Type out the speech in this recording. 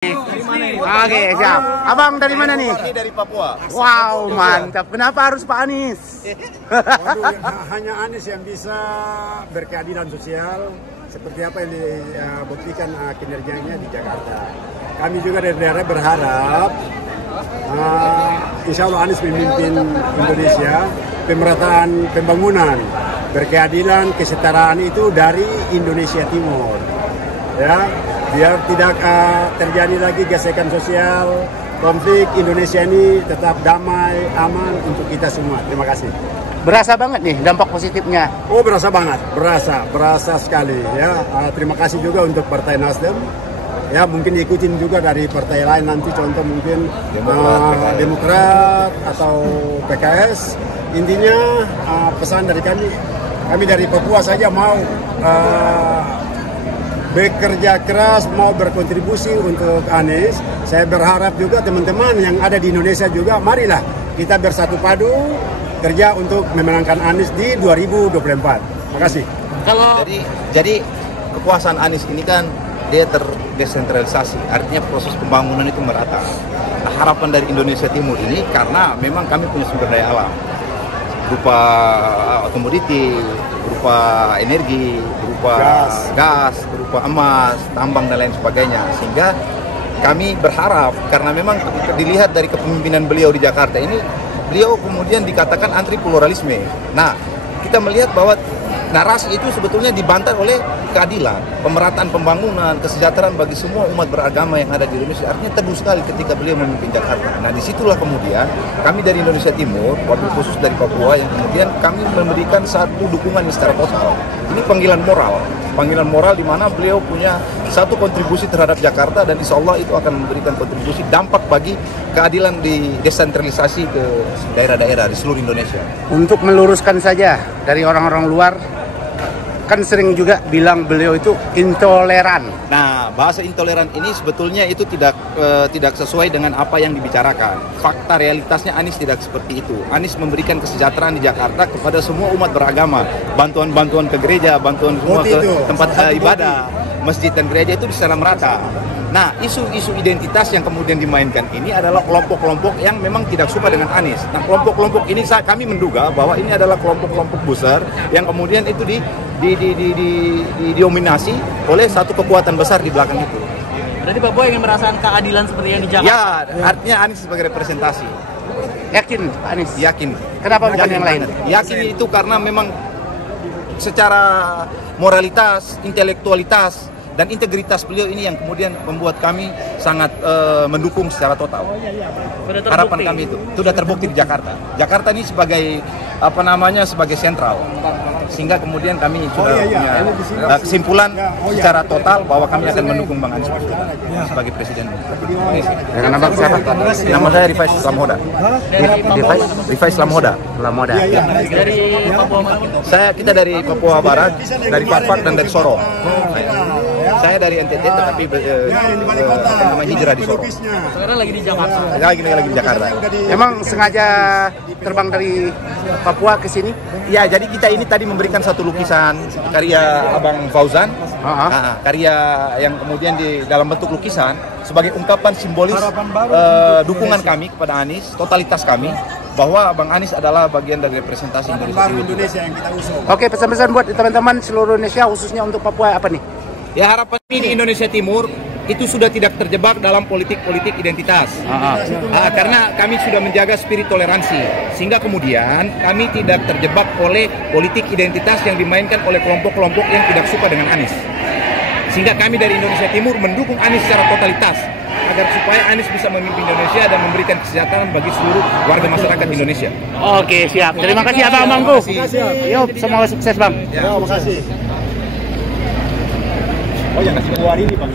Oke, siap. Abang dari mana nih? Dari Papua. Wow, mantap. Kenapa harus Pak Anies? Waduh, hanya Anies yang bisa berkeadilan sosial seperti apa yang dibuktikan kinerjanya di Jakarta. Kami juga dari daerah berharap insya Allah Anies memimpin Indonesia, pemerataan pembangunan, berkeadilan, kesetaraan itu dari Indonesia Timur. Ya, biar tidak terjadi lagi gesekan sosial, konflik. Indonesia ini tetap damai, aman untuk kita semua. Terima kasih. Berasa banget nih dampak positifnya. Oh, berasa banget, berasa sekali ya. Terima kasih juga untuk Partai Nasdem. Ya, mungkin diikutin juga dari partai lain nanti, contoh mungkin Demokrat atau PKS. Intinya pesan dari kami dari Papua saja mau bekerja keras, mau berkontribusi untuk Anies. Saya berharap juga teman-teman yang ada di Indonesia juga, marilah kita bersatu padu kerja untuk memenangkan Anies di 2024. Terima kasih. Jadi kekuasaan Anies ini kan dia terdesentralisasi, artinya proses pembangunan itu merata. Nah, harapan dari Indonesia Timur ini karena memang kami punya sumber daya alam berupa komoditi, berupa energi, berupa gas, berupa emas, tambang dan lain sebagainya. Sehingga kami berharap, karena memang dilihat dari kepemimpinan beliau di Jakarta ini, beliau kemudian dikatakan anti pluralisme. Nah, kita melihat bahwa narasi itu sebetulnya dibantah oleh keadilan, pemerataan pembangunan, kesejahteraan bagi semua umat beragama yang ada di Indonesia. Artinya teduh sekali ketika beliau memimpin Jakarta. Nah, disitulah kemudian kami dari Indonesia Timur, wabil khusus dari Papua, yang kemudian kami memberikan satu dukungan secara total. Ini panggilan moral di mana beliau punya satu kontribusi terhadap Jakarta, dan insya Allah itu akan memberikan kontribusi dampak bagi keadilan di desentralisasi ke daerah-daerah di seluruh Indonesia. Untuk meluruskan saja, dari orang-orang luar kan sering juga bilang beliau itu intoleran. Nah, bahasa intoleran ini sebetulnya itu tidak sesuai dengan apa yang dibicarakan. Fakta realitasnya Anies tidak seperti itu. Anies memberikan kesejahteraan di Jakarta kepada semua umat beragama. Bantuan-bantuan ke gereja, bantuan semua ke tempat ibadah, masjid dan gereja itu secara merata. Nah, isu-isu identitas yang kemudian dimainkan ini adalah kelompok-kelompok yang memang tidak suka dengan Anies. Nah, kelompok-kelompok ini kami menduga bahwa ini adalah kelompok-kelompok besar yang kemudian itu didominasi oleh satu kekuatan besar di belakang itu. Berarti Papua ingin merasakan keadilan seperti yang di Jakarta? Ya, artinya Anies sebagai representasi. Yakin Pak Anies? Yakin. Kenapa bukan yang lain? Yakin itu karena memang secara moralitas, intelektualitas, dan integritas beliau ini yang kemudian membuat kami sangat mendukung secara total. Harapan kami itu sudah terbukti di Jakarta. Jakarta ini sebagai sebagai sentral, sehingga kemudian kami sudah punya kesimpulan secara total bahwa kami akan mendukung Bang Anies sebagai presiden. Dengan nama siapa? Nama saya Rifais Lamhoda. Rifais Lamhoda. Ya. Dari Papua mana? Kita dari Papua Barat, dari Parfak dan dari Sorong. Saya dari NTT tetapi hijrah di Sorong. Sekarang lagi di Jakarta. Lagi di Jakarta. Emang sengaja terbang dari Papua ke sini? Ya, jadi kita ini tadi memberikan satu lukisan karya Abang Fauzan, karya yang kemudian di dalam bentuk lukisan sebagai ungkapan simbolis dukungan kami kepada Anies, totalitas kami, bahwa Bang Anies adalah bagian dari representasi Indonesia yang kita usung. Oke, pesan-pesan buat teman-teman seluruh Indonesia, khususnya untuk Papua apa nih? Ya, harapan ini di Indonesia Timur itu sudah tidak terjebak dalam politik-politik identitas. Karena kami sudah menjaga spirit toleransi, sehingga kemudian kami tidak terjebak oleh politik identitas yang dimainkan oleh kelompok-kelompok yang tidak suka dengan Anies. Sehingga kami dari Indonesia Timur mendukung Anies secara totalitas, agar supaya Anies bisa memimpin Indonesia dan memberikan kesejahteraan bagi seluruh warga masyarakat Indonesia. Oke, siap. Terima kasih Abang Mangku. Yuk, semoga sukses Bang. Ya, terima kasih. Oh, yang kasih keluar ini Bang.